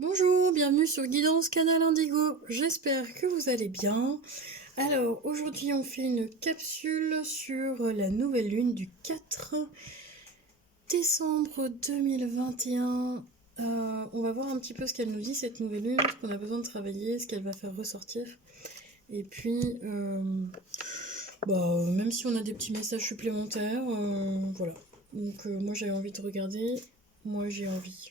Bonjour, bienvenue sur Guidance Canal Indigo, j'espère que vous allez bien. Alors aujourd'hui on fait une capsule sur la nouvelle lune du 4 décembre 2021. On va voir un petit peu ce qu'elle nous dit cette nouvelle lune, ce qu'on a besoin de travailler, ce qu'elle va faire ressortir. Et puis, même si on a des petits messages supplémentaires, voilà. Donc moi j'ai envie de regarder. Moi j'ai envie.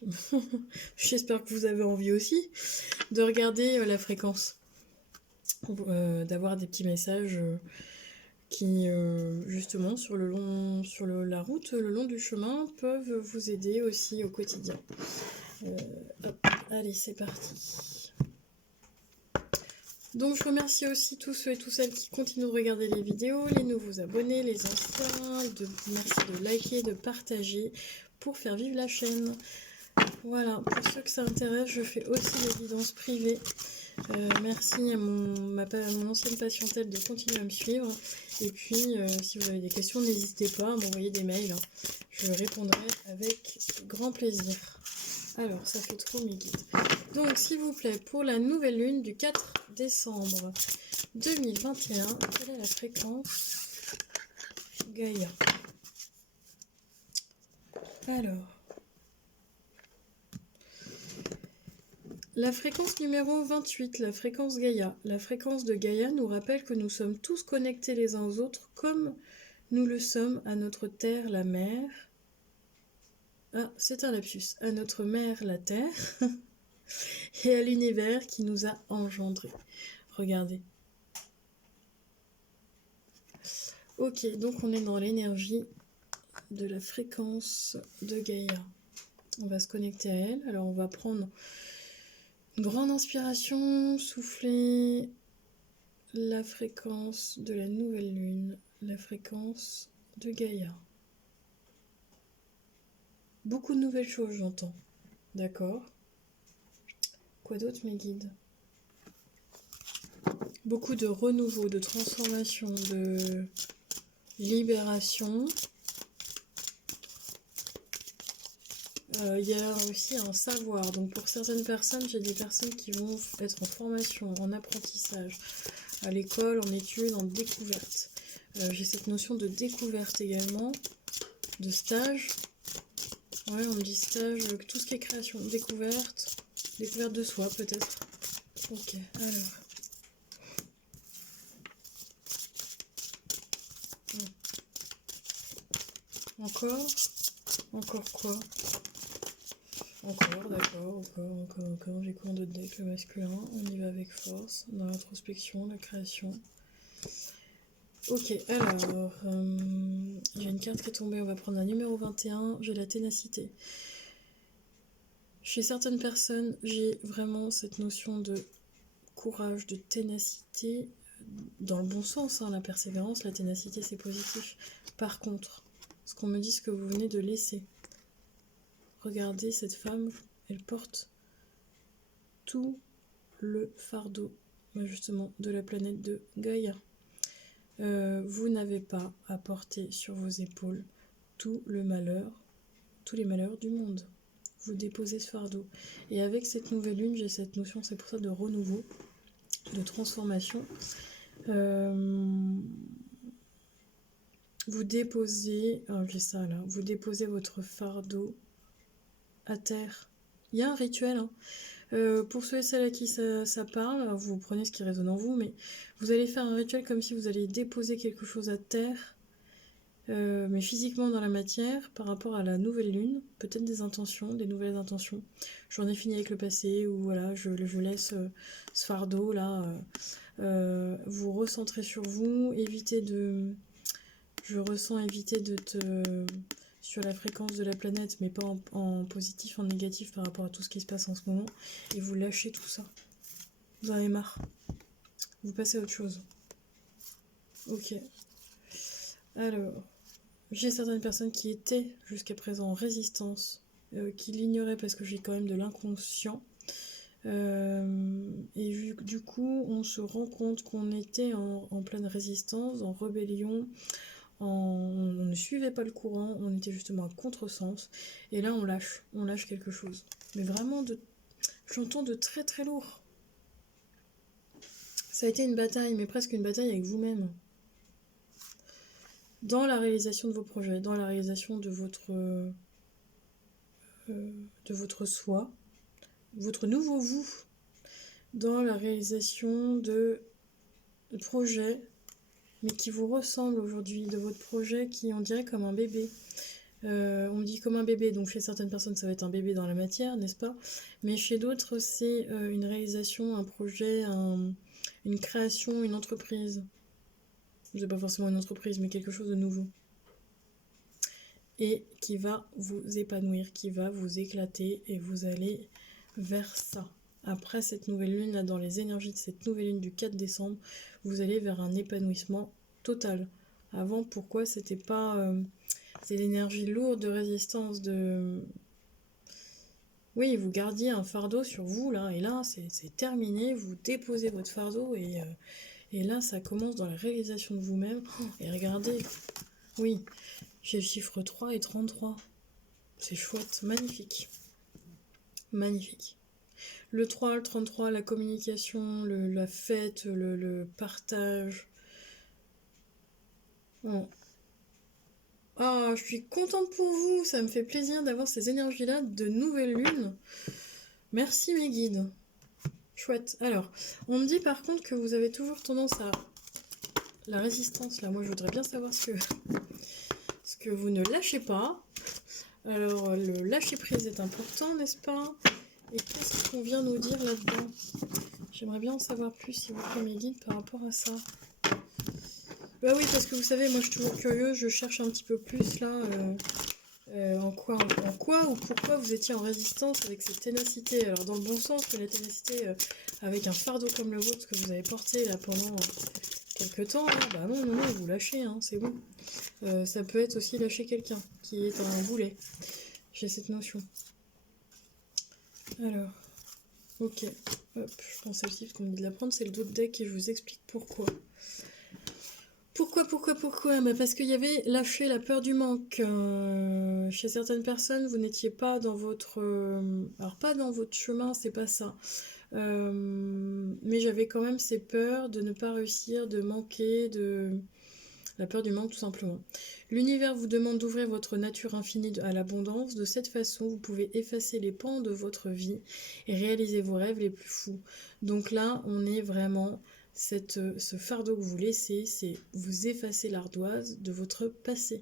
J'espère que vous avez envie aussi de regarder la fréquence, d'avoir des petits messages qui, justement, la route, le long du chemin, peuvent vous aider aussi au quotidien. Hop, allez, c'est parti. Donc je remercie aussi tous ceux et toutes celles qui continuent de regarder les vidéos, les nouveaux abonnés, les anciens. Merci de liker, de partager pour faire vivre la chaîne. Voilà, pour ceux que ça intéresse, je fais aussi des guidances privées. Merci à mon ancienne patientèle de continuer à me suivre. Et puis, si vous avez des questions, n'hésitez pas à m'envoyer des mails. Je répondrai avec grand plaisir. Alors, ça fait trop mes guides. Donc, s'il vous plaît, pour la nouvelle lune du 4 décembre 2021, quelle est la fréquence Gaïa? Alors, la fréquence numéro 28, la fréquence Gaïa. La fréquence de Gaïa nous rappelle que nous sommes tous connectés les uns aux autres comme nous le sommes à notre terre, la mer. Ah, c'est un lapsus. À notre mère, la terre, et à l'univers qui nous a engendrés. Regardez. Ok, donc on est dans l'énergie de la fréquence de Gaïa. On va se connecter à elle. Alors on va prendre une grande inspiration, souffler la fréquence de la nouvelle lune, la fréquence de Gaïa. Beaucoup de nouvelles choses, j'entends. D'accord. Quoi d'autre, mes guides? Beaucoup de renouveau, de transformation, de libération. Il y a aussi un savoir. Donc pour certaines personnes, j'ai des personnes qui vont être en formation, en apprentissage, à l'école, en études, en découverte. J'ai cette notion de découverte également, de stage. Ouais, on me dit stage, tout ce qui est création, découverte de soi peut-être. Ok, alors. Encore quoi? Encore, d'accord, encore. J'ai quoi en d'autres decks? Le masculin, on y va avec force, dans l'introspection, la création. Ok, alors, j'ai une carte qui est tombée, on va prendre la numéro 21, j'ai la ténacité. Chez certaines personnes, j'ai vraiment cette notion de courage, de ténacité, dans le bon sens, hein, la persévérance, la ténacité, c'est positif. Par contre, ce qu'on me dit, ce que vous venez de laisser, regardez cette femme, elle porte tout le fardeau, justement, de la planète de Gaïa. Vous n'avez pas à porter sur vos épaules tous les malheurs du monde. Vous déposez ce fardeau. Et avec cette nouvelle lune, j'ai cette notion, c'est pour ça, de renouveau, de transformation. Vous déposez, j'ai ça là, vous déposez votre fardeau à terre. Il y a un rituel, hein. Pour ceux et celles à qui ça parle, alors vous prenez ce qui résonne en vous, mais vous allez faire un rituel comme si vous alliez déposer quelque chose à terre, mais physiquement dans la matière, par rapport à la nouvelle lune, peut-être des intentions, des nouvelles intentions. J'en ai fini avec le passé, ou voilà, je laisse ce fardeau là, vous recentrez sur vous, évitez de... éviter de te... sur la fréquence de la planète, mais pas en positif, en négatif par rapport à tout ce qui se passe en ce moment, et vous lâchez tout ça. Vous en avez marre. Vous passez à autre chose. Ok. Alors, j'ai certaines personnes qui étaient jusqu'à présent en résistance, qui l'ignoraient parce que j'ai quand même de l'inconscient. Et du coup, on se rend compte qu'on était en pleine résistance, en rébellion, on ne suivait pas le courant, on était justement à contresens, et là on lâche quelque chose. Mais vraiment, J'entends de très très lourd. Ça a été une bataille, mais presque une bataille avec vous-même. Dans la réalisation de vos projets, dans la réalisation de votre soi, votre nouveau vous, dans la réalisation de projets, mais qui vous ressemblent aujourd'hui, de votre projet qui, on dirait, comme un bébé. On me dit comme un bébé, donc chez certaines personnes ça va être un bébé dans la matière, n'est-ce pas? Mais chez d'autres c'est une réalisation, un projet, une création, une entreprise. C'est pas forcément une entreprise, mais quelque chose de nouveau. Et qui va vous épanouir, qui va vous éclater, et vous allez vers ça. Après cette nouvelle lune, là, dans les énergies de cette nouvelle lune du 4 décembre, vous allez vers un épanouissement total. Avant, pourquoi c'était pas... c'est l'énergie lourde de résistance, de... Oui, vous gardiez un fardeau sur vous, là, et là, c'est terminé, vous déposez votre fardeau, et là, ça commence dans la réalisation de vous-même. Oh, et regardez, oui, j'ai le chiffre 3 et 33. C'est chouette, magnifique. Magnifique. Le 3, le 33, la communication, la fête, le partage. Oh. Ah, je suis contente pour vous, ça me fait plaisir d'avoir ces énergies-là de nouvelle lune. Merci mes guides. Chouette. Alors, on me dit par contre que vous avez toujours tendance à... La résistance, là, moi je voudrais bien savoir ce que vous ne lâchez pas. Alors, le lâcher-prise est important, n'est-ce pas? Et qu'est-ce qu'on vient nous dire là-dedans? J'aimerais bien en savoir plus, s'il vous plaît, mes guides, par rapport à ça. Bah oui, parce que vous savez, moi je suis toujours curieuse, je cherche un petit peu plus là, en quoi ou pourquoi vous étiez en résistance avec cette ténacité. Alors dans le bon sens, que la ténacité avec un fardeau comme le vôtre que vous avez porté là pendant quelques temps, là, bah non, vous lâchez, hein, c'est bon. Ça peut être aussi lâcher quelqu'un qui est un boulet. J'ai cette notion. Alors, ok, hop, je prends celle-ci parce qu'on me dit de la prendre, c'est le dos de deck et je vous explique pourquoi. Pourquoi? Bah parce qu'il y avait lâché la peur du manque. Chez certaines personnes, vous n'étiez pas dans votre... alors pas dans votre chemin, c'est pas ça. Mais j'avais quand même ces peurs de ne pas réussir, de manquer, de... La peur du manque tout simplement. L'univers vous demande d'ouvrir votre nature infinie à l'abondance. De cette façon, vous pouvez effacer les pans de votre vie et réaliser vos rêves les plus fous. Donc là, on est vraiment... ce fardeau que vous laissez, c'est vous effacer l'ardoise de votre passé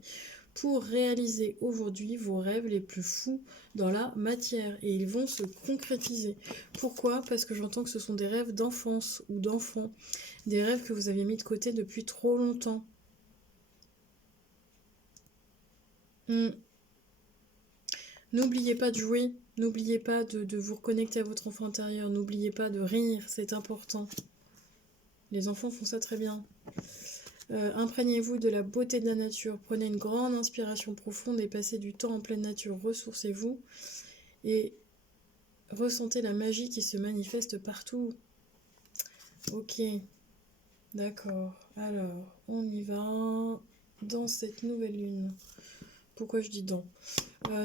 pour réaliser aujourd'hui vos rêves les plus fous dans la matière et ils vont se concrétiser. Pourquoi? Parce que j'entends que ce sont des rêves d'enfance ou d'enfants, des rêves que vous aviez mis de côté depuis trop longtemps. N'oubliez pas de jouer, n'oubliez pas de vous reconnecter à votre enfant intérieur, n'oubliez pas de rire, c'est important. Les enfants font ça très bien. Imprégnez-vous de la beauté de la nature, prenez une grande inspiration profonde et passez du temps en pleine nature, ressourcez-vous et ressentez la magie qui se manifeste partout. Ok, d'accord, alors on y va dans cette nouvelle lune. Pourquoi je dis dans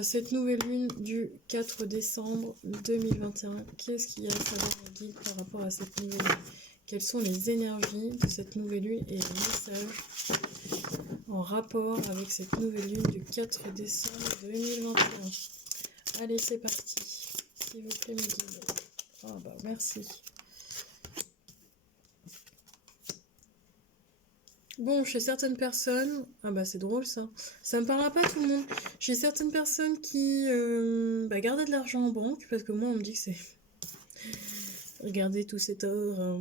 cette nouvelle lune du 4 décembre 2021, qu'est-ce qu'il y a à savoir les guides par rapport à cette nouvelle lune? Quelles sont les énergies de cette nouvelle lune et les messages en rapport avec cette nouvelle lune du 4 décembre 2021? Allez, c'est parti. S'il vous plaît, mes guides. Ah bah merci. Bon, chez certaines personnes, ah bah c'est drôle ça, ça me parlera pas tout le monde. Chez certaines personnes qui gardaient de l'argent en banque, parce que moi on me dit que c'est... Regardez tout cet or,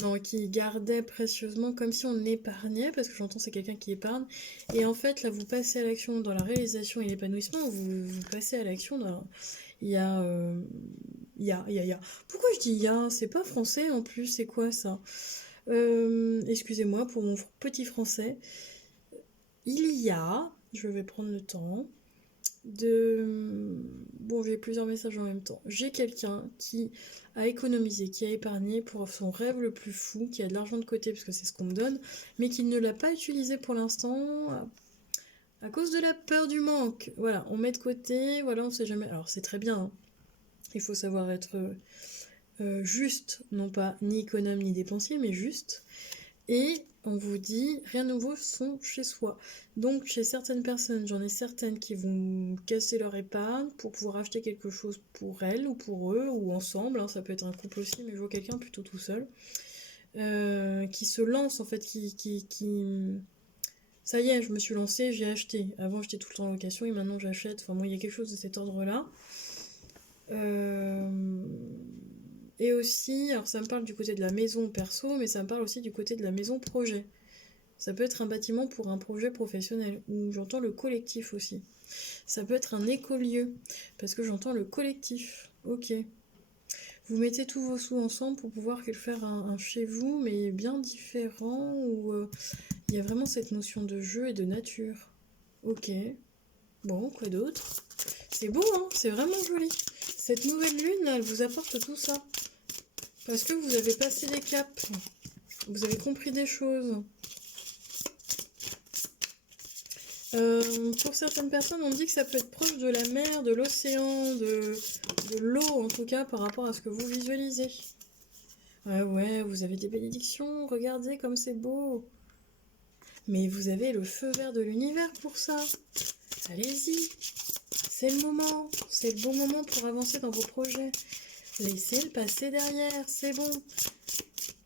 non, qui gardaient précieusement comme si on épargnait, parce que j'entends c'est quelqu'un qui épargne. Et en fait là vous passez à l'action dans la réalisation et l'épanouissement, vous passez à l'action dans... Il y a... Pourquoi je dis il y a? C'est pas français en plus, c'est quoi ça? Excusez-moi pour mon petit français. Il y a, je vais prendre le temps de... Bon, j'ai plusieurs messages en même temps. J'ai quelqu'un qui a économisé, qui a épargné pour son rêve le plus fou, qui a de l'argent de côté, parce que c'est ce qu'on me donne, mais qui ne l'a pas utilisé pour l'instant à cause de la peur du manque. Voilà, on met de côté, voilà, on sait jamais. Alors, c'est très bien, hein. Il faut savoir être juste, non pas ni économe ni dépensier, mais juste. Et on vous dit, rien de nouveau sont chez soi. Donc chez certaines personnes, j'en ai certaines qui vont casser leur épargne pour pouvoir acheter quelque chose pour elles ou pour eux ou ensemble, hein, ça peut être un couple aussi, mais je vois quelqu'un plutôt tout seul, qui se lance en fait, Ça y est, je me suis lancée, j'ai acheté. Avant j'étais tout le temps en location et maintenant j'achète. Enfin moi il y a quelque chose de cet ordre-là. Euh, Et aussi, alors ça me parle du côté de la maison perso, mais ça me parle aussi du côté de la maison projet. Ça peut être un bâtiment pour un projet professionnel, ou j'entends le collectif aussi. Ça peut être un écolieu, parce que j'entends le collectif. Ok. Vous mettez tous vos sous ensemble pour pouvoir faire un chez vous, mais bien différent, où il y a vraiment cette notion de jeu et de nature. Ok. Bon, quoi d'autre? C'est beau, hein? C'est vraiment joli. Cette nouvelle lune, là, elle vous apporte tout ça. Parce que vous avez passé des caps. Vous avez compris des choses. Pour certaines personnes, on dit que ça peut être proche de la mer, de l'océan, de l'eau en tout cas, par rapport à ce que vous visualisez. Ouais, vous avez des bénédictions, regardez comme c'est beau. Mais vous avez le feu vert de l'univers pour ça. Allez-y, c'est le moment, c'est le bon moment pour avancer dans vos projets. Laissez le passé derrière, c'est bon.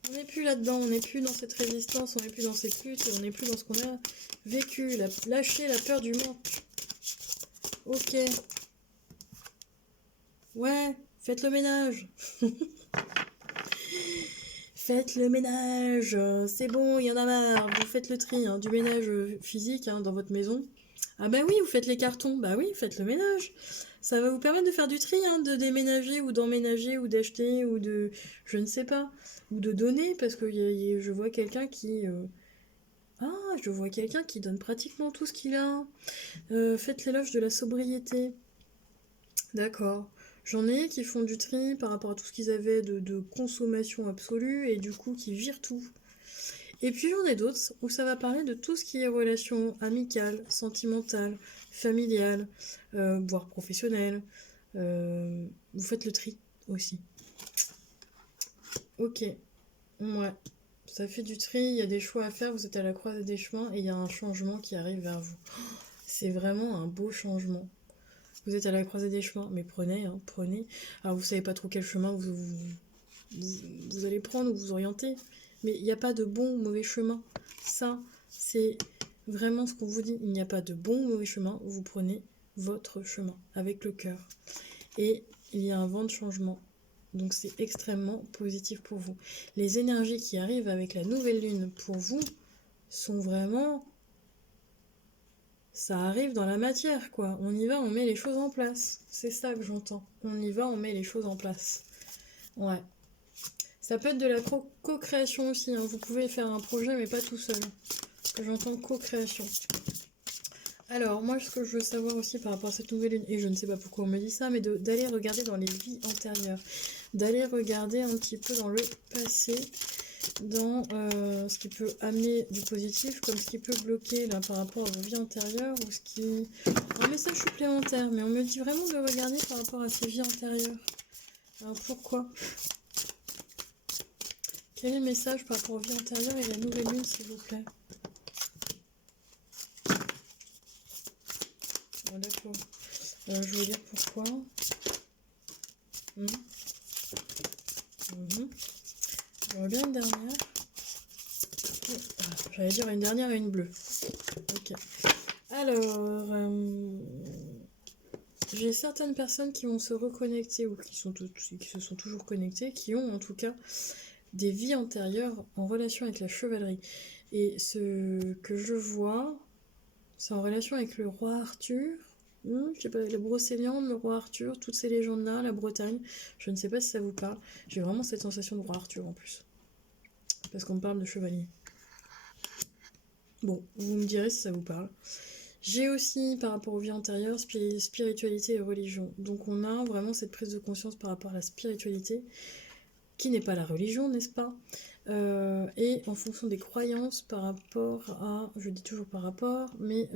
On n'est plus là-dedans, on n'est plus dans cette résistance, on n'est plus dans cette lutte, on n'est plus dans ce qu'on a vécu. Lâchez la peur du manque. Ok. Ouais, faites le ménage. Faites le ménage. C'est bon, il y en a marre. Vous faites le tri, hein, du ménage physique, hein, dans votre maison. Ah bah oui, vous faites les cartons. Bah oui, faites le ménage. Ça va vous permettre de faire du tri, hein, de déménager ou d'emménager ou d'acheter ou de... Je ne sais pas. Ou de donner, parce que je vois quelqu'un qui... Ah, je vois quelqu'un qui donne pratiquement tout ce qu'il a. Faites l'éloge de la sobriété. D'accord. J'en ai qui font du tri par rapport à tout ce qu'ils avaient de consommation absolue et du coup qui virent tout. Et puis j'en ai d'autres où ça va parler de tout ce qui est relations amicales, sentimentales, familiales, voire professionnelles. Vous faites le tri aussi. Ok, ouais. Ça fait du tri, il y a des choix à faire, vous êtes à la croisée des chemins et il y a un changement qui arrive vers vous. C'est vraiment un beau changement. Vous êtes à la croisée des chemins, mais prenez, hein, prenez. Alors vous savez pas trop quel chemin vous allez prendre ou vous orienter, mais il n'y a pas de bon ou mauvais chemin. Ça, c'est vraiment ce qu'on vous dit. Il n'y a pas de bon ou mauvais chemin, vous prenez votre chemin avec le cœur. Et il y a un vent de changement. Donc c'est extrêmement positif pour vous. Les énergies qui arrivent avec la nouvelle lune pour vous sont vraiment... Ça arrive dans la matière, quoi. On y va, on met les choses en place. C'est ça que j'entends. On y va, on met les choses en place. Ouais. Ça peut être de la co-création aussi, hein. Vous pouvez faire un projet, mais pas tout seul. J'entends co-création. Alors, moi, ce que je veux savoir aussi par rapport à cette nouvelle lune, et je ne sais pas pourquoi on me dit ça, mais d'aller regarder dans les vies antérieures. D'aller regarder un petit peu dans le passé, dans ce qui peut amener du positif, comme ce qui peut bloquer là, par rapport à vos vies antérieures, ou ce qui... Un message supplémentaire, mais on me dit vraiment de regarder par rapport à ces vies antérieures. Alors, pourquoi ? Quel est le message par rapport aux vies antérieures et la nouvelle lune, s'il vous plaît? Bon, d'accord. Je vais dire pourquoi. J'aurais bien une dernière. J'allais dire une dernière et une bleue. Ok. Alors, j'ai certaines personnes qui vont se reconnecter ou qui se sont toujours connectées, qui ont en tout cas des vies antérieures en relation avec la chevalerie. Et ce que je vois, c'est en relation avec le roi Arthur. Je sais pas, la Brocéliande, le roi Arthur, toutes ces légendes-là, la Bretagne. Je ne sais pas si ça vous parle. J'ai vraiment cette sensation de roi Arthur en plus. Parce qu'on me parle de chevalier. Bon, vous me direz si ça vous parle. J'ai aussi, par rapport aux vies antérieures, spiritualité et religion. Donc on a vraiment cette prise de conscience par rapport à la spiritualité, qui n'est pas la religion, n'est-ce pas? Et en fonction des croyances par rapport à, je dis toujours par rapport, mais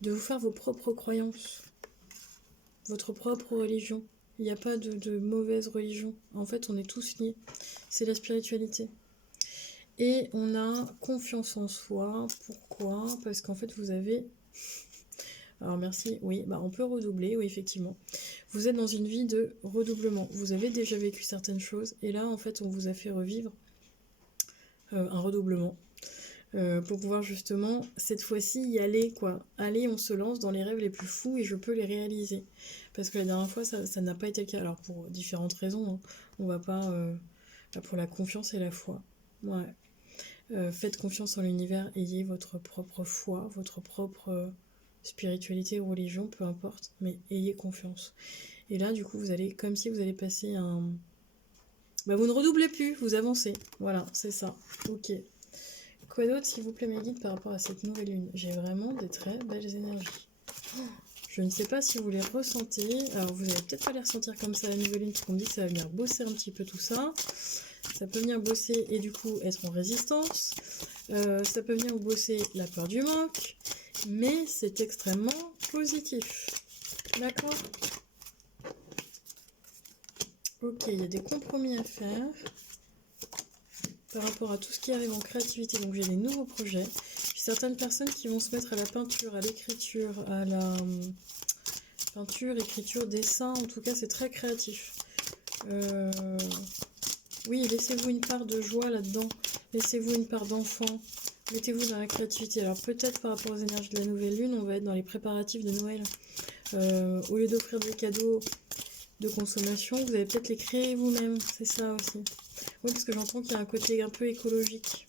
de vous faire vos propres croyances, votre propre religion. Il n'y a pas de mauvaise religion. En fait, on est tous liés. C'est la spiritualité. Et on a confiance en soi. Pourquoi? Parce qu'en fait, vous avez... Alors merci, oui, bah on peut redoubler, oui, effectivement. Vous êtes dans une vie de redoublement. Vous avez déjà vécu certaines choses, et là, en fait, on vous a fait revivre un redoublement. Pour pouvoir justement, cette fois-ci, y aller, quoi. Allez, on se lance dans les rêves les plus fous, et je peux les réaliser. Parce que la dernière fois, ça n'a pas été le cas. Alors, pour différentes raisons, hein. On va pas... pour la confiance et la foi. Ouais. Faites confiance en l'univers, ayez votre propre foi, votre propre spiritualité ou religion, peu importe, mais ayez confiance. Et là, du coup, vous allez, comme si vous allez passer un... Bah, vous ne redoublez plus, vous avancez. Voilà, c'est ça. Ok. Quoi d'autre, s'il vous plaît, mes guides, par rapport à cette nouvelle lune? J'ai vraiment des très belles énergies. Je ne sais pas si vous les ressentez. Alors, vous n'allez peut-être pas les ressentir comme ça, la nouvelle lune, parce qu'on me dit que ça va venir bosser un petit peu tout ça. Ça peut venir bosser et du coup être en résistance. Ça peut venir vous bosser la peur du manque. Mais c'est extrêmement positif. D'accord? Ok, il y a des compromis à faire par rapport à tout ce qui arrive en créativité. Donc j'ai des nouveaux projets. J'ai certaines personnes qui vont se mettre à la peinture, à l'écriture, à la peinture, écriture, dessin. En tout cas, c'est très créatif. Oui, laissez-vous une part de joie là-dedans. Laissez-vous une part d'enfant. Mettez-vous dans la créativité. Alors peut-être par rapport aux énergies de la nouvelle lune, on va être dans les préparatifs de Noël. Au lieu d'offrir des cadeaux de consommation, vous allez peut-être les créer vous-même. C'est ça aussi. Oui, parce que j'entends qu'il y a un côté un peu écologique.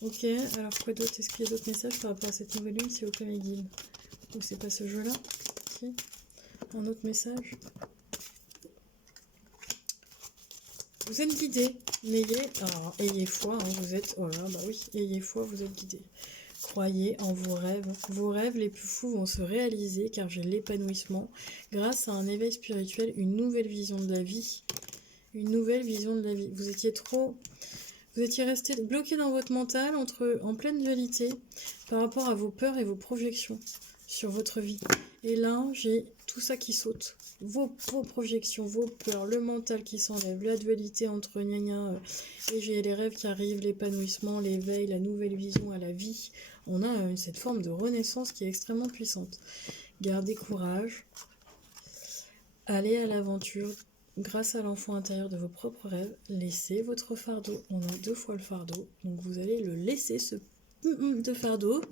Ok, alors quoi d'autre? Est-ce qu'il y a d'autres messages par rapport à cette nouvelle lune, s'il vous plaît, mes guides? Ou c'est pas ce jeu-là? Si. Un autre message? Vous êtes guidé, ayez foi, hein, vous êtes, voilà, bah oui, ayez foi, vous êtes guidé. Croyez en vos rêves. Vos rêves les plus fous vont se réaliser car j'ai l'épanouissement grâce à un éveil spirituel, une nouvelle vision de la vie. Une nouvelle vision de la vie. Vous étiez resté bloqué dans votre mental en pleine dualité par rapport à vos peurs et vos projections sur votre vie. Et là, j'ai tout ça qui saute. Vos projections, vos peurs, le mental qui s'enlève, la dualité entre gna gna, et j'ai les rêves qui arrivent, l'épanouissement, l'éveil, la nouvelle vision à la vie. On a cette forme de renaissance qui est extrêmement puissante. Gardez courage, allez à l'aventure grâce à l'enfant intérieur de vos propres rêves. Laissez votre fardeau. On a 2 fois le fardeau, donc vous allez le laisser, ce de fardeau.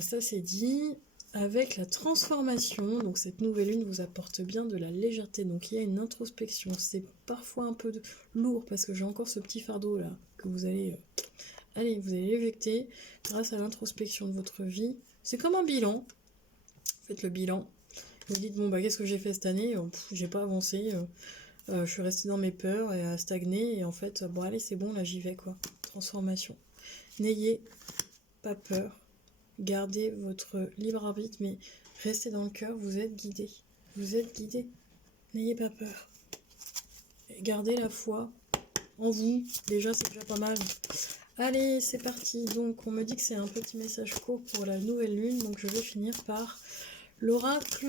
Ça c'est dit. Avec la transformation, donc cette nouvelle lune vous apporte bien de la légèreté, donc il y a une introspection. C'est parfois un peu lourd parce que j'ai encore ce petit fardeau là que vous allez vous allez l'éjecter grâce à l'introspection de votre vie. C'est comme un bilan. Faites le bilan. Vous dites bon bah qu'est-ce que j'ai fait cette année? J'ai pas avancé. Je suis restée dans mes peurs et à stagner et en fait bon allez c'est bon là j'y vais quoi. Transformation. N'ayez pas peur. Gardez votre libre arbitre, mais restez dans le cœur, vous êtes guidé. Vous êtes guidé. N'ayez pas peur. Gardez la foi en vous. Déjà, c'est déjà pas mal. Allez, c'est parti. Donc, on me dit que c'est un petit message court pour la nouvelle lune. Donc, je vais finir par l'oracle.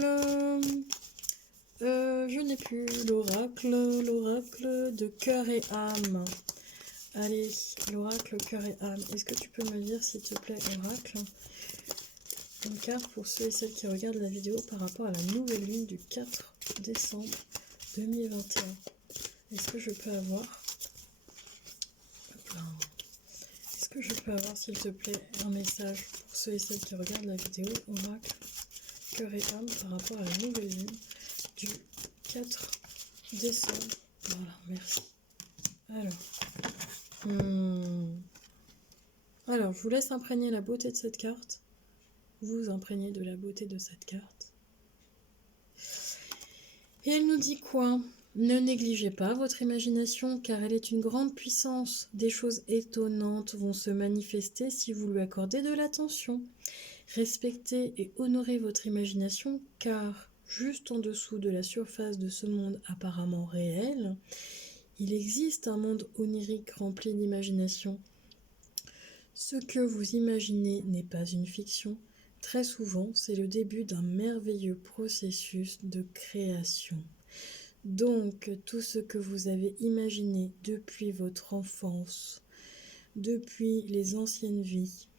Je n'ai plus l'oracle de cœur et âme. Allez, l'oracle cœur et âme. Est-ce que tu peux me dire, s'il te plaît, oracle, une carte pour ceux et celles qui regardent la vidéo par rapport à la nouvelle lune du 4 décembre 2021. Est-ce que je peux avoir... Est-ce que je peux avoir, s'il te plaît, un message pour ceux et celles qui regardent la vidéo, oracle, cœur et âme, par rapport à la nouvelle lune du 4 décembre. Voilà, merci. Alors, je vous laisse imprégner la beauté de cette carte. Vous imprégnez de la beauté de cette carte. Et elle nous dit quoi? Ne négligez pas votre imagination car elle est une grande puissance. Des choses étonnantes vont se manifester si vous lui accordez de l'attention. Respectez et honorez votre imagination car juste en dessous de la surface de ce monde apparemment réel, il existe un monde onirique rempli d'imagination. Ce que vous imaginez n'est pas une fiction. très souvent, c'est le début d'un merveilleux processus de création. Donc, tout ce que vous avez imaginé depuis votre enfance, depuis les anciennes vies,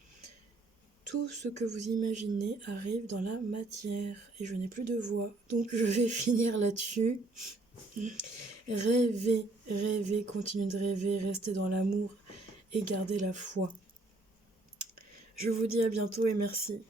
tout ce que vous imaginez arrive dans la matière. Et je n'ai plus de voix, donc je vais finir là-dessus. Rêvez, rêvez, continuez de rêver, restez dans l'amour et gardez la foi. Je vous dis à bientôt et merci.